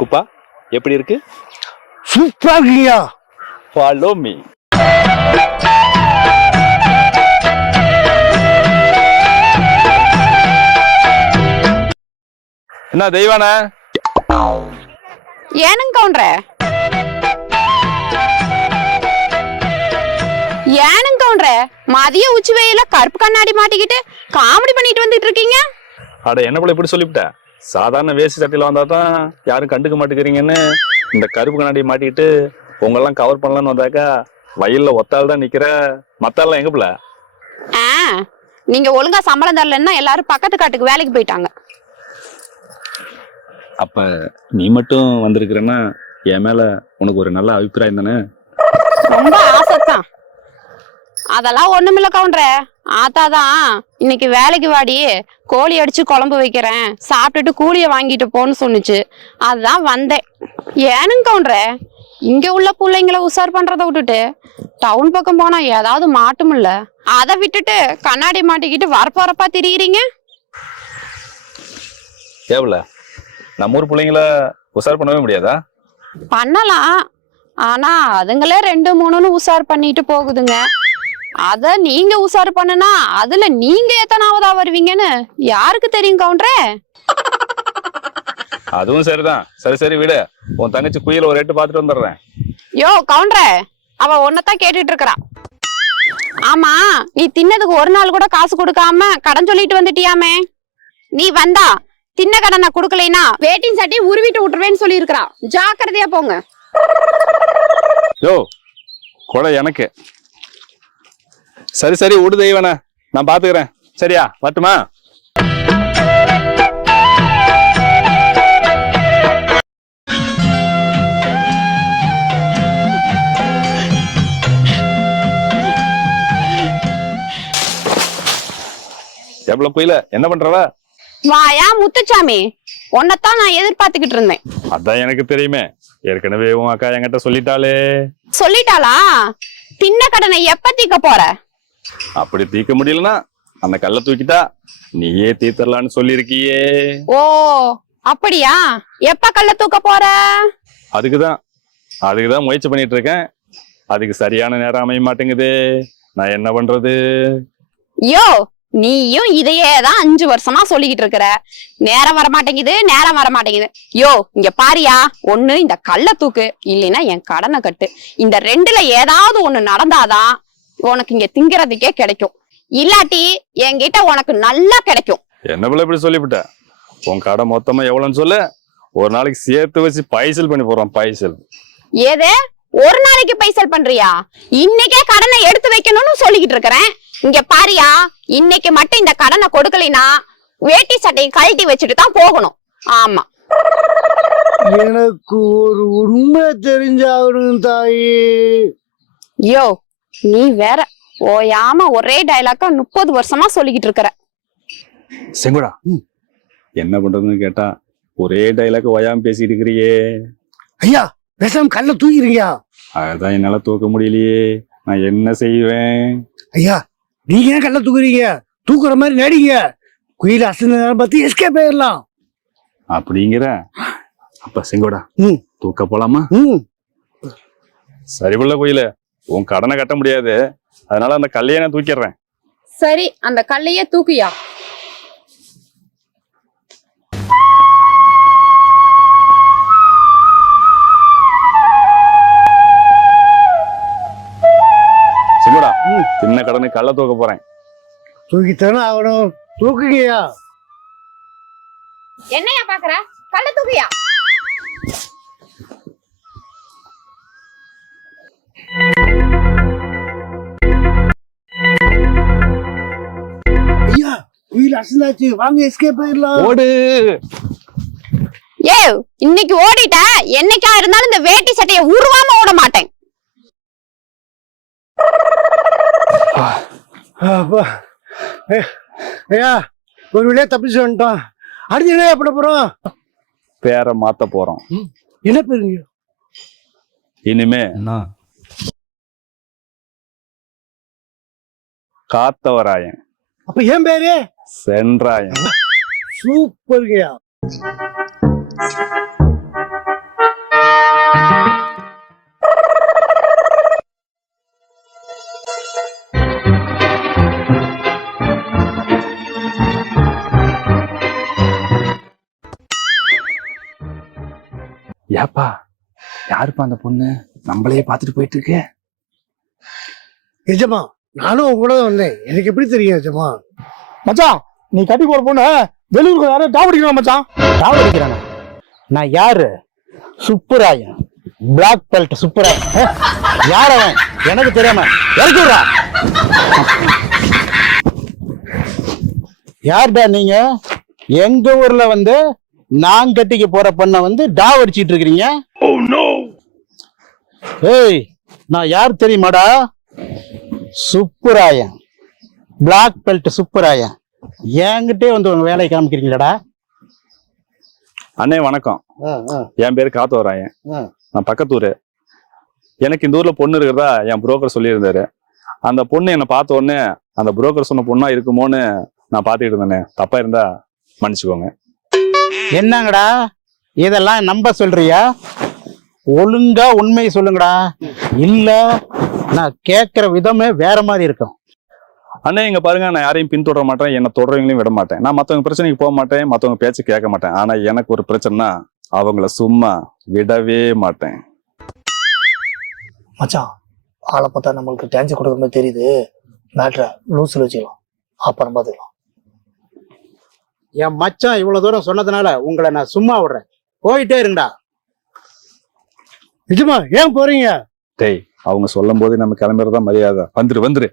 குப்பா எப்படி இருக்கு? சூப்பரா இருக்கீங்க. ஃபாலோ மீ என்ன தெய்வானே? ஏனுங்க கவுண்டர? ஏனுங்க கவுண்டர? மதிய உச்சி வெயில கருப்பு கண்ணாடி மாட்டிக்கிட்டு காமெடி பண்ணிட்டு வந்துட்டு இருக்கீங்க? அட என்ன போல இப்படி சொல்லிவிட்ட? சாதாரண வேஷ்டி சட்டையில வந்தா தான் யாரும் கண்டுக்க மாட்டேங்கிறீங்கன்னு இந்த கருப்பு கண்ணாடி மாட்டிக்கிட்டு உங்களெல்லாம் கவர் பண்ணலாம்னு வந்தாக்கா வயல்ல ஒத்தாள் தான் நிக்கிற. மத்தாள்லாம் எங்க ஆ நீங்க ஒழுங்கா சம்பளம் தரலன்னா எல்லாரும் பக்கத்து காட்டுக்கு வேலைக்கு போயிட்டாங்க. அப்ப நீ மட்டும் வந்திருக்கிறன்னா என் மேல உனக்கு ஒரு நல்ல அபிப்பிராயம் தானே? ரொம்ப ஆசைத்தான் அதெல்லாம் ஒண்ணுமில்ல கவுண்டர ஆத்தாதான் இன்னைக்கு வேலைக்கு வாடி கோழி அடிச்சு குழம்பு வைக்கிறேன் சாப்பிட்டுட்டு கூலிய வாங்கிட்டு போன்னு சொன்னுச்சு. அதுதான் வந்தேன். ஏனுங்க கவுண்டர இங்க உள்ள பிள்ளைங்கள உசார் பண்றத விட்டுட்டு டவுன் பக்கம் போனா ஏதாவது மாட்டுமில்ல அதை விட்டுட்டு கண்ணாடி மாட்டிக்கிட்டு வரப்போறப்பா திரியிறீங்க? ஏவல நம்ம ஊர் பிள்ளைங்கள உசார் பண்ணவே முடியாதா? பண்ணலாம். ஆனா அதுங்களே ரெண்டு மூணுன்னு உசார் பண்ணிட்டு போகுதுங்க. அத நீங்க உசார் பண்ணுனா அதுல நீங்க எத்தனாவதா வருவீங்கன்னு யாருக்கு தெரியும் கவுண்டரே? அதுவும் சரிதான். சரி சரி விடு. உன் தங்கச்சி குயில ஒரு எட்டு பார்த்துட்டு வந்துடுறேன். யோ கவுண்டரே அவ ஒன்னதான் கேட்டுட்டு இருக்கறா. ஆமா நீ தின்னதுக்கு ஒரு நாள் கூட காசு கொடுக்காம கடன் சொல்லிட்டு வந்துட்டியாமே? நீ வந்தா தின்ன கடனை கொடுக்கலைனா வேட்டின் சட்டி உருவிட்டு விட்டுருவேன்னு சொல்லி ஜாக்கிரதையா போங்க. யோ கொடை எனக்கு. சரி சரி விடு தெய்வனே. நான் பாத்துக்கிறேன். சரியா? வரட்டுமா? எவ்வளவு குயில என்ன பண்றவ? வாயா முத்துச்சாமி. உன்னைத்தான் நான் எதிர்பார்த்துக்கிட்டு இருந்தேன். அதான் எனக்கு தெரியுமே. ஏற்கனவே உன் அக்கா என்கிட்ட சொல்லிட்டாளே. சொல்லிட்டாளா? தின்ன கடனை எப்ப தீக்க போற? அப்படி தீர்க்க முடியலன்னா அந்த கல்லை தூக்கிட்டா நீயே தீர்த்தரலான்னு சொல்லியிருக்கியே. ஓ அப்படியா? எப்ப கல்ல தூக்க போற? அதுக்குதான் அதுக்குதான் முயற்சி பண்ணிட்டு இருக்கேன் அதுக்கு சரியான நேரம் அமைய மாட்டேங்குது. நான் என்ன பண்றது? யோ நீயும் இதையே தான் அஞ்சு வருஷமா சொல்லிக்கிட்டு இருக்கிற. நேரம் வர மாட்டேங்குது நேரம் வர மாட்டேங்குது. யோ இங்க பாரியா ஒண்ணு இந்த கல்ல தூக்கு. இல்லைன்னா என் கடனை கட்டு. இந்த ரெண்டுல ஏதாவது ஒண்ணு நடந்தாதான் உனக்கு இங்க திங்கிறதுக்கே கிடைக்கும். இல்லாட்டி என்கிட்ட உனக்கு நல்லா கிடைக்கும். என்ன போல இப்படி சொல்லிவிட்ட? உன் கடை மொத்தமா எவ்வளவுன்னு சொல்லு. ஒரு நாளைக்கு சேர்த்து வச்சு பைசல் பண்ணி போறோம் பைசல். ஏதே ஒரு நாளைக்கு பைசல் பண்றியா? இன்னைக்கே கடனை எடுத்து வைக்கணும்னு சொல்லிக்கிட்டு இருக்கிறேன். இங்க பாரியா இன்னைக்கு மட்டும் இந்த கடனை கொடுக்கலைனா வேட்டி சட்டையை கழட்டி வச்சுட்டு தான் போகணும். ஆமா. எனக்கு ஒரு உண்மை தெரிஞ்சாகணும் தாயி. யோ நீ வேற ஓயாம ஒரே டயலாக்கா முப்பது வருஷமா சொல்லிக்கிட்டு இருக்கிற. செங்குடா என்ன பண்றதுன்னு கேட்டா ஒரே டைலாக் ஓயாம பேசிட்டு இருக்கிறியே. ஐயா பேசாம கல்ல தூக்கிறீங்க அதான் என்னால தூக்க முடியலையே. நான் என்ன செய்வேன்? ஐயா நீங்க ஏன் கல்ல தூக்குறீங்க தூக்குற மாதிரி நடிங்க. குயில் அசந்த பார்த்து எஸ்கே போயிடலாம் அப்படிங்கிற? அப்ப செங்கோடா ம். தூக்க போலாமா? சரி புள்ள கோயில. உன் கடனை கட்ட முடியாது. அதனால அந்த கல்லையை நான் தூக்கிடுறேன். சரி அந்த கல்லையே தூக்குயா? செங்கோடா. சின்ன கடனை கல்ல தூக்க போறேன். தூக்கித்தானே ஆகணும். தூக்குங்கய்யா. என்னையா பாக்குற? கல்ல தூக்குயா? அசந்தாச்சு வாங்க எஸ்கே போயிடலாம் ஓடு. ஏ இன்னைக்கு ஓடிட்ட? என்னைக்கா இருந்தாலும் இந்த வேட்டி சட்டையை உருவாம ஓட மாட்டேன். அப்பா. ஏ, ஐயா ஒரு வழியா தப்பிச்சு வந்துட்டோம். அடுத்து என்ன பண்ண போறோம்? பேரை மாத்த போறோம். என்ன பேருங்க இனிமே காத்தவராயன். அப்ப ஏன் பேரு? சென்றாயன் சூப்பர்ங்கய்யா ஏப்பா யாருப்பா அந்த பொண்ணு? நம்மளையே பார்த்துட்டு போயிட்டு இருக்கு. நிஜமா? நானும் உங்க கூட தான் வந்தேன். எனக்கு எப்படி தெரியும் நிஜமா மச்சான் நீ கட்டி போற பொண்ணு வெளியூருக்கு யாரும் டாவடிக்கணும் மச்சான். டாவடிக்கிறானா நான் யாரு? சுப்புராயன். Black belt Subburayan. யார் அவன்? எனக்கு தெரியாம. இறக்கி விடுறா. யார்டா நீங்க? எங்க ஊர்ல வந்து நான் கட்டிக்க போற பொண்ணை வந்து டாவ் அடிச்சிட்டு இருக்கிறீங்க? ஏய் நான் யார் தெரியுமாடா? சுப்புராயன். Black belt Subburayan. என்கிட்டே வந்து உங்க வேலையை காமிக்கிறீங்களாடா. அண்ணே வணக்கம். என் பேரு காத்தவராயன். நான் பக்கத்தூரு. எனக்கு இந்த ஊர்ல பொண்ணு இருக்கிறதா என் புரோக்கர் சொல்லியிருந்தாரு. அந்த பொண்ணு என்னை பார்த்த உடனே அந்த புரோக்கர் சொன்ன பொண்ணா இருக்குமோன்னு நான் பார்த்துக்கிட்டு இருந்தேனே. தப்பா இருந்தா மன்னிச்சுக்கோங்க. என்னங்கடா? இதெல்லாம் நம்ப சொல்றியா? ஒழுங்கா உண்மையை சொல்லுங்கடா. இல்ல நான் கேட்கிற விதமே வேற மாதிரி இருக்கும். அண்ணே இங்க பாருங்க நான் யாரையும் பின்தொடர மாட்டேன். என்ன தொடரவங்களையும் விட மாட்டேன். நான் மத்தவங்க பிரச்சனைக்கு போக மாட்டேன். மத்தவங்க பேச்சு கேட்க மாட்டேன். ஆனா எனக்கு ஒரு பிரச்சனைனா அவங்கள சும்மா விடவே மாட்டேன். மச்சான் ஆளை பார்த்தா நம்மளுக்கு டான்ஸ் கொடுக்குற மாதிரி தெரியுது. மேட்ரை லூஸில் வச்சுக்கலாம். அப்புறம் பார்த்துக்கலாம். என் மச்சான் இவ்வளவு தூரம் சொன்னதுனால உங்களை நான் சும்மா விடுறேன். போயிட்டே இருங்கடா. நிஜமா ஏன் போறீங்க? டேய் அவங்க சொல்லும் போதே நம்ம கிளம்புறதா மரியாதை. வந்துரு வந்துரு.